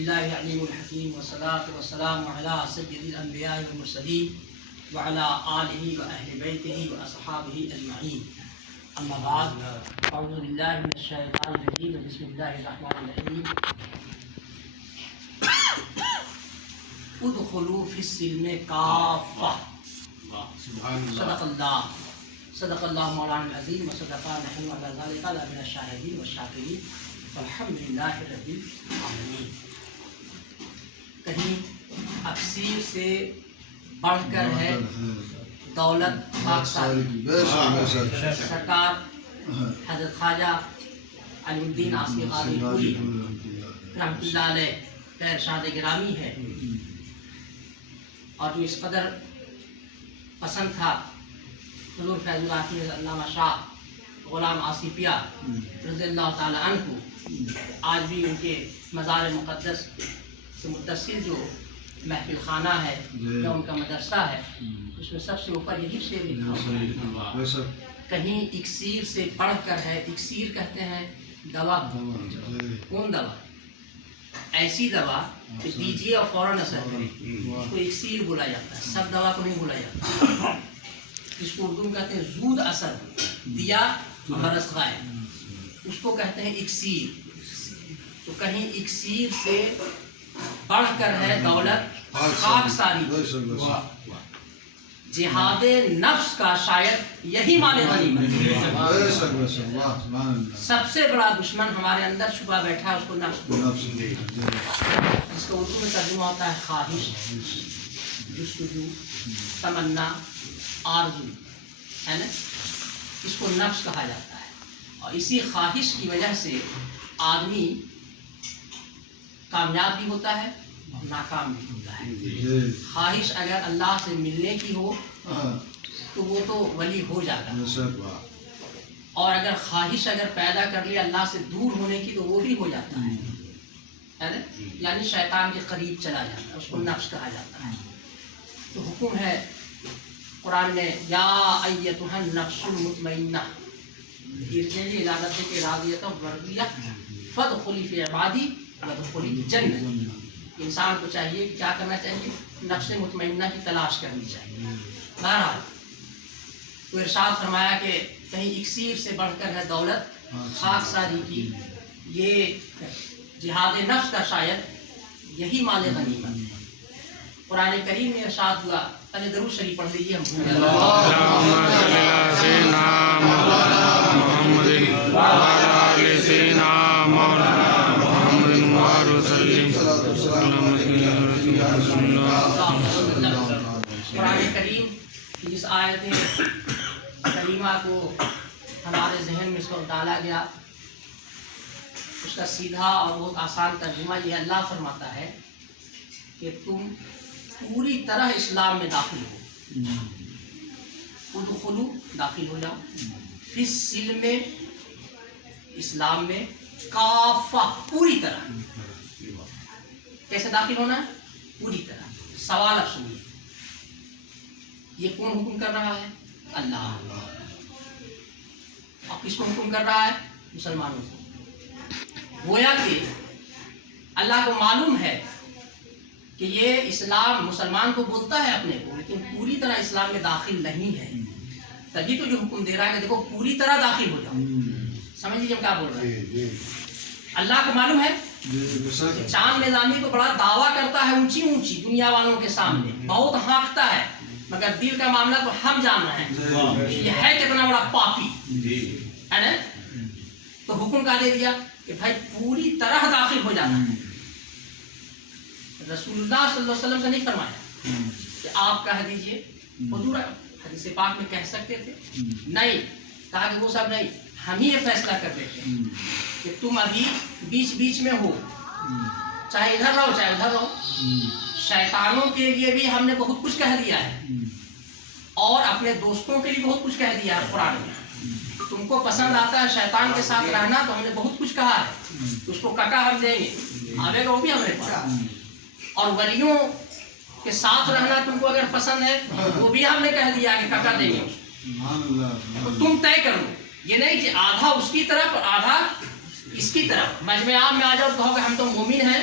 للہ العلیم الحکیم والصلاۃ والسلام علی سید الانبیاء والمرسلین وعلی آلہ واہل بیتہ واصحابہ اجمعین، اما بعد، اعوذ باللہ من الشیطان الرجیم، بسم اللہ الرحمن الرحیم۔ ادخلوا فی السلم کافہ، صدق اللہ مولانا العظیم وصدق نحن علی ذلک لمن الشاہدین والشاکرین والحمد للہ رب العالمین۔ کہیں اکثیر سے بڑھ کر ہے دولت خاکساری۔ سرکار حضرت خواجہ علی الدین آصفی قادری پوری رحمۃ اللہ علیہ کا ارشاد گرامی ہے، اور جو اس قدر پسند تھا حضور فیض اللہ حافظ علامہ شاہ غلام آصفیہ رضی اللہ تعالیٰ عنہ کو، آج بھی ان کے مزار مقدس سے متصل جو محفل خانہ ہے یا ان کا مدرسہ ہے، اس میں سب سے اوپر یہی شعر لکھا ہے، کہیں اکسیر سے بڑھ کر ہے۔ اکسیر کہتے ہیں دوا، کون دوا؟ ایسی دوا کہ دیجیے اور فوراً اثر کرے، اس کو اکسیر بولا جاتا ہے، سب دوا کو نہیں بولا جاتا۔ اس کو اردو میں کہتے ہیں زود اثر، دیا برس غائب، اس کو کہتے ہیں اکسیر۔ تو کہیں اکسیر سے بڑھ کر ہے دولت خاکساری، جہاد نفس کا شاید یہی مال غنیمت ہے۔ سب سے بڑا دشمن ہمارے اندر چھپا بیٹھا ہے، اس کو نفس، جس کو اردو میں ترجمہ ہوتا ہے خواہش، جستجو، تمنا، آرزو، ہے نا، اس کو نفس کہا جاتا ہے۔ اور اسی خواہش کی وجہ سے آدمی کامیاب بھی ہوتا ہے اور ناکام بھی ہوتا ہے۔ خواہش اگر اللہ سے ملنے کی ہو تو وہ تو ولی ہو جاتا ہے، اور اگر خواہش اگر پیدا کر لی اللہ سے دور ہونے کی تو وہ بھی ہو جاتا ہے نا، یعنی شیطان کے قریب چلا جاتا ہے، اس کو نفس کہا جاتا ہے۔ تو حکم ہے قرآن میں، یا ایتھا النفس المطمئنہ ارجعی الی ربک راضیۃ مرضیہ فادخلی فی عبادی وادخلی الجنۃ۔ انسان کو چاہیے کہ کیا کرنا چاہیے؟ نفس مطمئنہ کی تلاش کرنی چاہیے۔ بہرحال تو ارشاد فرمایا کہ کہیں اکسیر سے بڑھ کر ہے دولت خاکساری کی، یہ جہاد نفس کا شاید یہی مال غنیمت ہے۔ قرآن کریم میں ارشاد ہوا، پہلے درود شریف پڑھ لیجیے ہم قرآن کریم کی جس آیت کریمہ کو ہمارے ذہن میں اس وقت ڈالا گیا، اس کا سیدھا اور بہت آسان ترجمہ یہ اللہ فرماتا ہے کہ تم پوری طرح اسلام میں داخل ہو، ادخلو داخل ہو جاؤ، فی السلم اسلام میں، کافہ پوری طرح۔ کیسے داخل ہونا ہے؟ پوری طرح۔ سوال اب سنیے، یہ کون حکم کر رہا ہے؟ اللہ۔ اب کس کو حکم کر رہا ہے؟ مسلمانوں کو۔ گویا کہ اللہ کو معلوم ہے کہ یہ اسلام مسلمان کو بولتا ہے اپنے کو، لیکن پوری طرح اسلام میں داخل نہیں ہے، تبھی تو جو حکم دے رہا ہے کہ دیکھو پوری طرح داخل ہو جاؤ۔ سمجھ لیجیے کیا بول رہا ہے۔ اللہ کو معلوم ہے چاند نظامی تو بڑا دعویٰ کرتا ہے اونچی اونچی دنیا والوں کے سامنے، بہت ہانکتا ہے، مگر دل کا معاملہ تو ہم جان رہے ہیں یہ ہے کتنا بڑا پاپی ہے نا۔ تو حکم کا دے دیا کہ بھائی پوری طرح داخل ہو جانا ہے۔ رسول اللہ صلی اللہ علیہ وسلم سے نہیں فرمایا کہ آپ کہہ دیجئے، حضور حدیث پاک میں کہہ سکتے تھے، نہیں، کہا کہ وہ سب نہیں، ہم ہی یہ فیصلہ کر دیتے ہیں کہ تم ابھی بیچ بیچ میں ہو، چاہے ادھر رہو چاہے ادھر رہو۔ شیطانوں کے لیے بھی ہم نے بہت کچھ کہہ دیا ہے، اور اپنے دوستوں کے لیے بہت کچھ کہہ دیا ہے قرآن میں۔ تم کو پسند آتا ہے شیطان کے ساتھ رہنا، تو ہم نے بہت کچھ کہا ہے، اس کو کٹا ہم دیں گے، آوے گا وہ بھی ہمارے پاس۔ اور ولیوں کے ساتھ رہنا تم کو اگر پسند ہے، وہ بھی ہم نے کہہ دیا کہ کٹا دیں گے، تو تم طے کرو۔ یہ نہیں کہ آدھا اس کی طرف اور آدھا اس کی طرف، مجمع عام میں آ جاؤ کہو کہ ہم تو مومن ہیں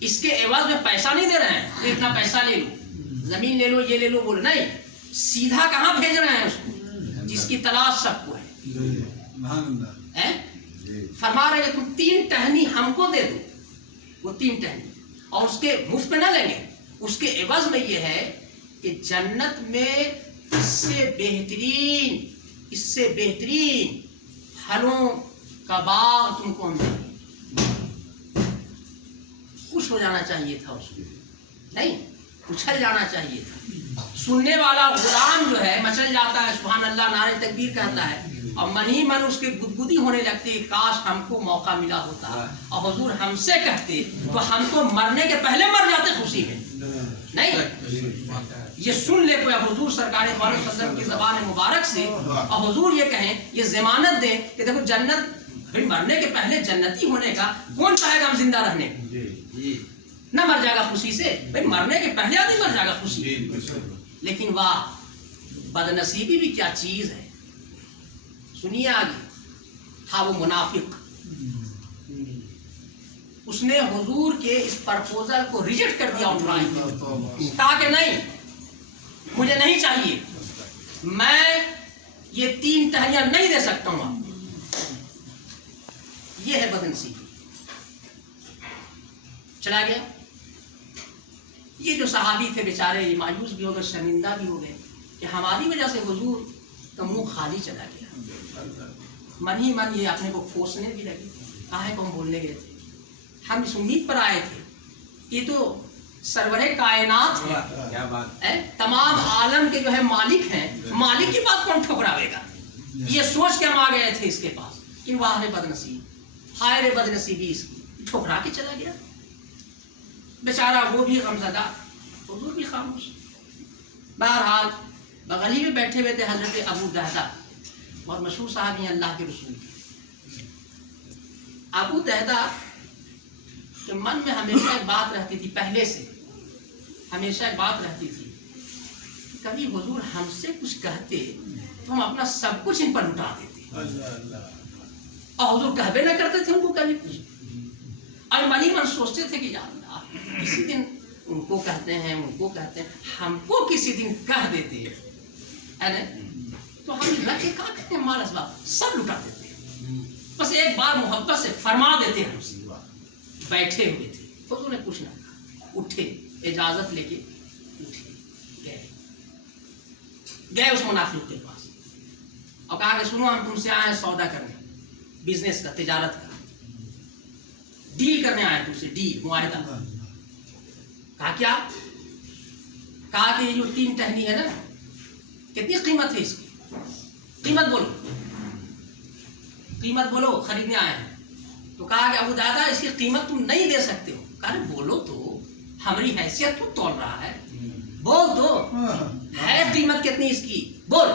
اس کے عوض میں پیسہ نہیں دے رہے ہیں کہ اتنا پیسہ لے لو، زمین لے لو، یہ لے لو، بولو نہیں، سیدھا کہاں بھیج رہے ہیں اس کو جس کی تلاش سب کو ہے. فرما رہے ہیں کہ تم 3 ٹہنی ہم کو دے دو، وہ 3 ٹہنی، اور اس کے مفت میں نہ لیں گے، اس کے عوض میں یہ ہے کہ جنت میں اس سے بہترین پھلوں کا باغ تم کو ہم دیں گے. خوش ہو جانا چاہیے تھا اس کو، نہیں اچھل جانا چاہیے تھا. سننے والا غلام جو ہے مچل جاتا ہے، سبحان اللہ، نعرہ تکبیر کہتا ہے، اور من ہی من اس کے گدگدی ہونے لگتی ہے، کاش ہم کو موقع ملا ہوتا اور حضور ہم سے کہتے تو ہم تو مرنے کے پہلے مر جاتے خوشی میں. نہیں، یہ سن لے کوئی حضور سرکار صلی اللہ علیہ وسلم کی زبان مبارک سے، اور حضور یہ کہیں، یہ ضمانت دیں کہ دیکھو جنت، بھئی مرنے کے پہلے جنتی ہونے کا کون چاہے گا ہم زندہ رہنے کو؟ نہ مر جائے گا خوشی سے؟ بھئی مرنے کے پہلے آدمی مر جائے گا خوشی. لیکن واہ، بد نصیبی بھی کیا چیز ہے. سنیے آگے، تھا وہ منافق، اس نے حضور کے اس پرپوزل کو ریجیکٹ کر دیا، کہا کہ نہیں، مجھے نہیں چاہیے، میں یہ 3 ٹہنیاں نہیں دے سکتا ہوں. یہ ہے بدنصیبی. چلا گیا. یہ جو صحابی تھے بیچارے، یہ مایوس بھی ہو گئے، شرمندہ بھی ہو گئے کہ ہماری وجہ سے حضور کا منہ خالی چلا گیا. من ہی من یہ اپنے کو کوسنے بھی لگے، کاہے کو ہم بولنے گئے تھے، ہم اس امید پر آئے تھے، یہ تو سرور کائنات ہے، تمام عالم کے جو ہے مالک ہیں، مالک کی بات کون ٹھکراوے گا. یہ سوچ کے ہم آ گئے تھے اس کے پاس کہ واہ رے بد نصیب، ہائے رے بد نصیبی، اس کی ٹھکرا کے چلا گیا. بیچارہ وہ بھی غمزدہ، حضور بھی خاموش. بہرحال بغل ہی میں بیٹھے ہوئے تھے حضرت ابو دہدہ، بہت مشہور صحابی ہیں اللہ کے رسول کے. ابو دہدہ کے من میں ہمیشہ ایک بات رہتی تھی، پہلے سے ہمیشہ ایک بات رہتی تھی، کبھی حضور ہم سے کچھ کہتے تو ہم اپنا سب کچھ ان پر لٹا دیتے، اور حضور کہبے نہ کرتے تھے ان کو کبھی کچھ. اور من ہی من سوچتے تھے کہ یا اللہ، کسی دن ان کو کہتے ہیں، ان کو کہتے ہیں، ہم کو کسی دن کہہ دیتے ہیں تو ہم رکھ کے کہا کرتے ہیں، مال اسباب سب لٹا دیتے ہیں، بس ایک بار محبت سے فرما دیتے ہیں. ہم سے بیٹھے ہوئے تھے، حضور نے کچھ نہ کہا، اٹھے، اجازت لے کے اٹھے، گئے اس منافق کے پاس اور کہا کہ سنو، ہم تم سے آئے ہیں سودا کرنے، بزنس کا، تجارت کا، ڈیل کرنے آئے تم سے، ڈیل، معاہدہ. کہا کیا؟ کہا کہ یہ جو 3 ٹہنی ہے نا، کتنی قیمت ہے اس کی؟ قیمت بولو، قیمت بولو، خریدنے آئے ہیں. تو کہا کہ ابو دادا اس کی قیمت تم نہیں دے سکتے ہو. کہا بولو تو، ہماری حیثیت تو تول رہا ہے، بول دو، ہے قیمت کتنی اس کی، بول.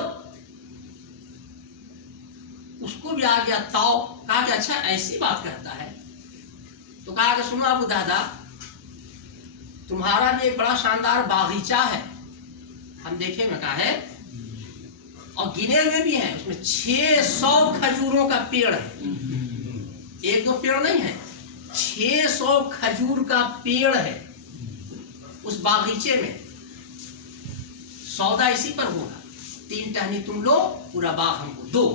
اس کو بھی آ گیا تاؤ. کہا کہ اچھا ایسی بات کرتا ہے. تو کہا کہ سنو ابو دادا، تمہارا بھی ایک بڑا شاندار باغیچہ ہے، ہم دیکھیں میں کہا ہے، اور گنے ہوئے بھی ہیں، اس میں 600 کھجوروں کا پیڑ ہے، 1-2 پیڑ نہیں ہے، 600 کھجور کا پیڑ ہے اس باغیچے میں. سودا اسی پر ہوگا، 3 ٹہنی تم لو، پورا باغ ہم کو دو.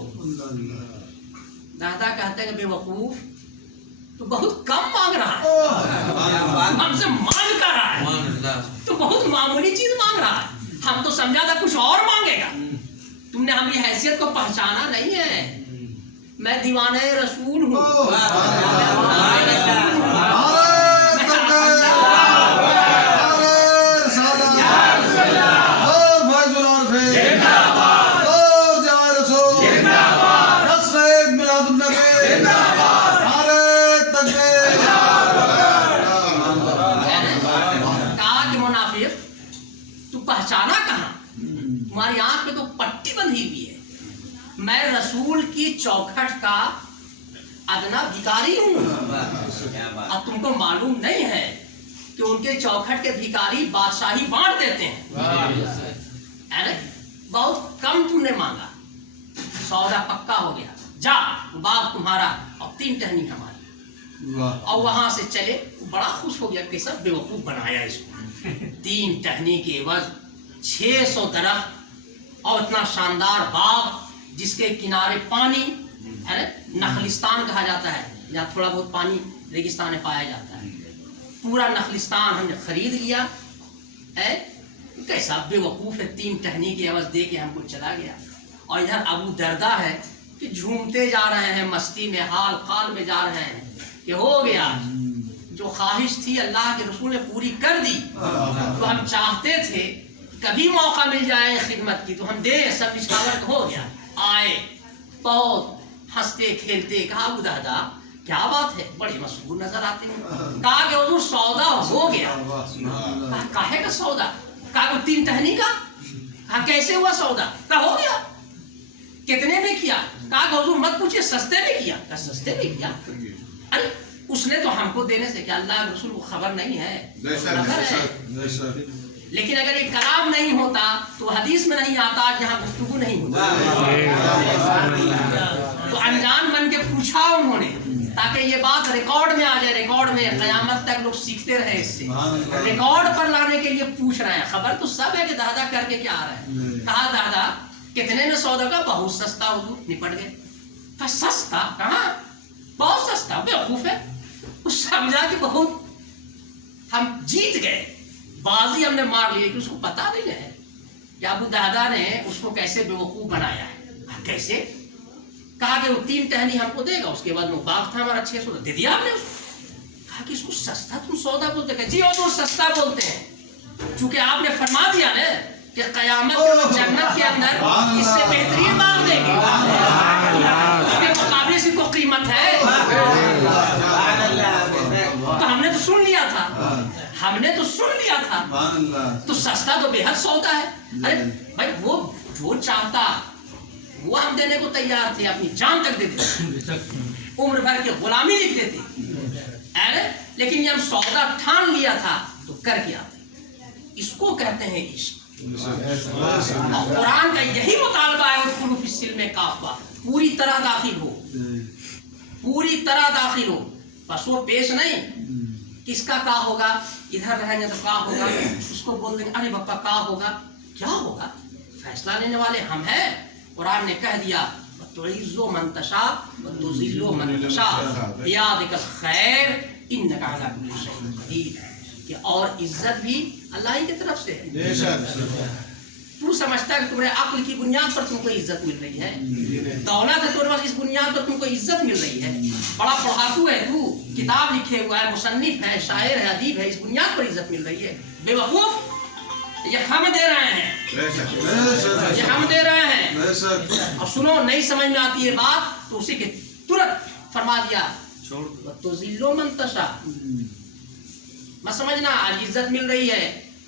دادا کہتے ہیں کہ بے وقوف، تو بہت کم مانگ رہا ہے، ہم سے مانگ کر رہا ہے، تو بہت معمولی چیز مانگ رہا ہے، ہم تو سمجھا تھا کچھ اور مانگے گا. تم نے ہماری حیثیت کو پہچانا نہیں ہے، میں دیوانہ رسول ہوں. پہچانا کہاں؟ تمہاری آنکھ میں تو پٹی بندھی ہوئی ہے. میں رسول کی چوکھٹ کا ادنا بھکاری ہوں، اب تم کو معلوم نہیں ہے کہ ان کے چوکھٹ کے بھکاری بادشاہی بانٹ دیتے ہیں. بہت کم تم نے مانگا، سودا پکا ہو گیا، جا باغ تمہارا اور 3 ٹہنی ہماری. اور وہاں سے چلے. بڑا خوش ہو گیا کہ سب بیوقوف بنایا اس کو. 3 ٹہنی کے عوض 600 درخت اور اتنا شاندار باغ جس کے کنارے پانی ہے. نخلستان کہا جاتا ہے جہاں تھوڑا بہت پانی ریگستان میں پایا جاتا ہے. پورا نخلستان ہم نے خرید لیا. کیسا بے وقوف ہے, 3 ٹہنی کے عوض دے کے ہم کو چلا گیا. اور ادھر ابو دردہ ہے کہ جھومتے جا رہے ہیں, مستی میں حال قال میں جا رہے ہیں کہ ہو گیا جو خواہش تھی اللہ کے رسول نے پوری کر دی. تو ہم چاہتے تھے کبھی موقع مل جائے خدمت کی تو ہم دیں, سب نشاور ہو گیا. آئے بہت ہنستے کھیلتے. کہا ابو دردہ کیا بات ہے, بڑے مسرور نظر آتے ہیں. کہا کہ حضور سودا ہو گیا. کہا کا سودا؟ کہا وہ 3 ٹہنی کا. کہا کیسے ہوا سودا؟ کہا ہو گیا. کتنے میں کیا؟ کہا کہ حضور مت پوچھئے, سستے میں کیا. کہا سستے میں کیا؟ ارے اس نے تو ہم کو دینے سے کیا اللہ کے رسول کو خبر نہیں ہے؟ لیکن اگر یہ کلام نہیں ہوتا تو حدیث میں نہیں آتا, جہاں گفتگو نہیں ہوتا. تو انجان من کے پوچھا انہوں نے تاکہ یہ بات ریکارڈ میں آ جائے. ریکارڈ میں قیامت تک لوگ سیکھتے رہے اس سے. ریکارڈ پر لانے کے لیے پوچھ رہے ہیں. خبر تو سب ہے کہ دادا کر کے کیا آ رہا ہے. کہا دادا کتنے میں سودا کا؟ بہت سستا. حضور نپٹ گئے. کہا سستا کہاں؟ بہت سستا. بیوقوف ہے, اس سمجھا کہ بہت ہم جیت گئے, بازی ہم نے مار لی. کہ اس کو پتا نہیں ہے کہ ابو دہدا نے اس کو کیسے بیوقوف بنایا ہے. کیسے؟ کہا کہ وہ 3 ٹہنی ہم کو دے گا. اس کے بعد وہ باغ تھا ہمارا 600 دے دیا آپ نے اس کو. کہا کہ اس کو سستا تم سودا بولتے ہیں؟ جی وہ سستا بولتے ہیں چونکہ آپ نے فرما دیا نا کہ قیامت کے جنت کے اندر اس سے بہترین باغ دیں گے. اس کے مقابلے سے کوئی قیمت ہے؟ تو ہم نے تو سن لیا تھا, ہم نے تو سن لیا تھا. تو سستا تو بے حد سودا ہے. ارے بھائی وہ جو چاہتا وہ ہم دینے کو تیار تھے, اپنی جان تک دے دیتے, عمر بھر کی غلامی لکھ دیتے. لیکن یہ ہم سودا ٹھان لیا تھا تو کر کے آتے. اس کو کہتے ہیں عشق. اور قرآن کا یہی مطالبہ ہے ادخلوا فی السلم کافہ, پوری طرح داخل ہو, پوری طرح داخل ہو. بس وہ پیش نہیں کس کا کیا ہوگا, ادھر رہیں گے تو کیا ہوگا, اس کو بول دیں گے ارے بپا کیا ہوگا, کیا ہوگا, فیصلہ لینے والے ہم ہیں. قرآن نے کہہ دیا وَتُعِزُّ مَن تَشَاءُ وَتُذِلُّ مَن تَشَاءُ بِيَدِكَ الْخَيْرُ إِنَّكَ عَلَىٰ كُلِّ شَيْءٍ قَدِيرٌ. کہ اور عزت بھی اللہ ہی کی طرف سے ہے. تو سمجھتا ہے کہ تمہارے عقل کی بنیاد پر تم کو عزت مل رہی ہے, دولت ہے تمہارے پاس, اس بنیاد پر تم کو عزت مل رہی ہے. بڑا پڑھاکو ہے تو, کتاب لکھے ہوا ہے, مصنف ہے, شاعر ہے, ادیب ہے, اس بنیاد پر عزت مل رہی ہے. بے وقوف یہ ہم دے رہے ہیں, یہ ہم دے رہے ہیں. اور سنو نہیں سمجھ میں آتی یہ بات تو اسی کے ترنت فرما دیا وَتُذِلُّ مَن تَشَاءُ. میں سمجھنا آج عزت مل رہی ہے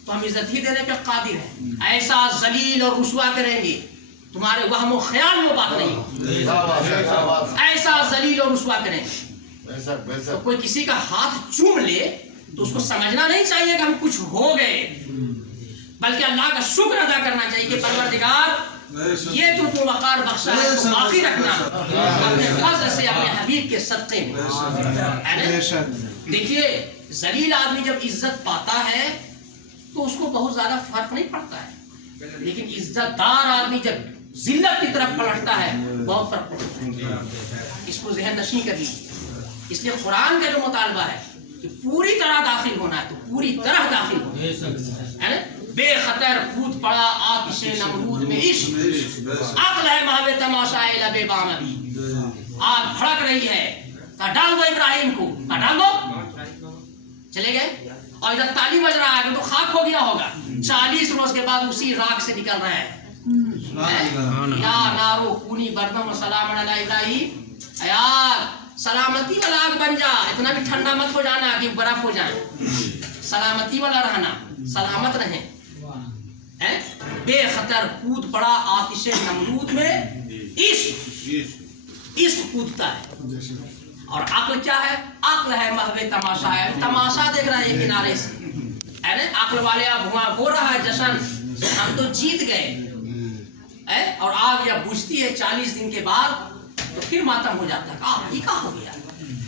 تو ہم عزت ہی دینے پہ قادر ہیں. ایسا ذلیل اور رسوا کریں گے تمہارے وہم و خیال میں بات نہیں, ایسا ذلیل اور رسوا کریں گے. تو کوئی کسی کا ہاتھ چوم لے تو اس کو سمجھنا نہیں چاہیے کہ ہم کچھ ہو گئے, بلکہ اللہ کا شکر ادا کرنا چاہیے کہ پروردگار یہ تو تو وقار بخشا ہے تو باقی رکھنا اپنے فضل سے, اپنے حبیب کے صدقے میں. دیکھیے ذلیل آدمی جب عزت پاتا ہے تو اس کو بہت زیادہ فرق نہیں پڑتا ہے, لیکن عزت دار آدمی جب ذلت کی طرف پلٹتا ہے بہت فرق پڑتا ہے. اس کو ذہن نشین کر لیجیے. اس لیے قرآن کا جو مطالبہ ہے کہ پوری طرح داخل ہونا ہے تو پوری طرح داخل ہونا ہے. بے خطر کود پڑا آتش نمرود میں عشق, عقل ہے محو تماشا لب بام ابھی, آگ بھڑک رہی ہے, کہا ڈال دو ابراہیم کو, کہا ڈال دو, چلے گئے. اور ادھر تعلیم بج رہا ہے تو خاک ہو گیا ہوگا, 40 روز کے بعد اسی راک سے نکل رہے ہیں. یا نارو کونی بردم و سلام علی ابراہیم, یار سلامتی والا آگ بن جا, اتنا بھی ٹھنڈا مت ہو جانا کہ برف ہو جائے, سلامتی والا رہنا, سلامت رہیں. بے خطر کود پڑا آتش نمرود میں عشق کودتا ہے. اور عقل کیا ہے؟ عقل ہے محو تماشا ہے, تماشا دیکھ رہے ہیں کنارے سے. عقل والے اب وہاں ہو رہا ہے جشن, ہم تو جیت گئے. اور آگ جب بجھتی ہے 40 دن کے بعد تو پھر ماتم ہو جاتا ہے, یہ کیا ہو گیا,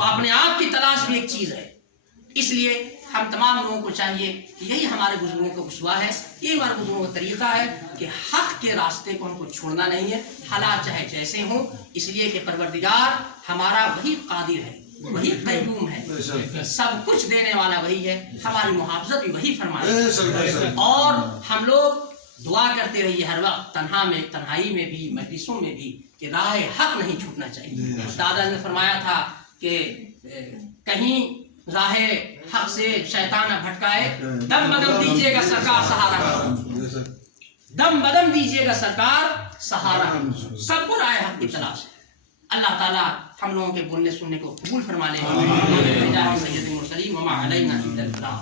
تو اپنے آپ کی تلاش بھی ایک چیز ہے. اس لیے ہم تمام لوگوں کو چاہیے کہ یہی ہمارے بزرگوں کا اسوہ ہے, یہ ہمارے بزرگوں کا طریقہ ہے کہ حق کے راستے کو ہم کو چھوڑنا نہیں ہے, حالات چاہے جیسے ہوں, اس لیے کہ پروردگار ہمارا وہی قادر ہے, وہی قیوم ہے, سب کچھ دینے والا وہی ہے, ہماری محافظت بھی وہی فرمائے. اور ہم لوگ دعا کرتے رہیے ہر وقت, تنہائی میں بھی, مجلسوں میں بھی, کہ راہ حق نہیں چھوٹنا چاہیے. دادا نے فرمایا تھا کہ کہیں راہ حق سے شیطان نہ بھٹکائے, دم بدم دیجیے گا سرکار سہارا, دم بدم دیجیے گا سرکار سہارا. سب کو راہ حق کی تلاش ہے. اللہ تعالیٰ ہم لوگوں کے بولنے سننے کو قبول فرما لے. سید المرسلین وما علینا الا البلاغ.